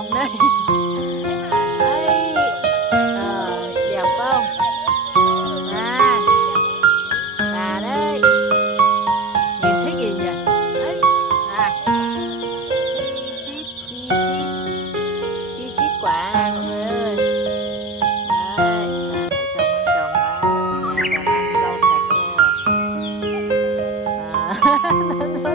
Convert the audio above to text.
trồng đi. Đấy. Đẹp không? À, à đấy. Nhìn thích gì nhỉ? Đấy. À. Chi chít, chi chít. Chi chít quả này mọi người ơi. Đấy, mẹ trồng ăn trồng đó. Nhà toàn ăn rau sạch thôi. À.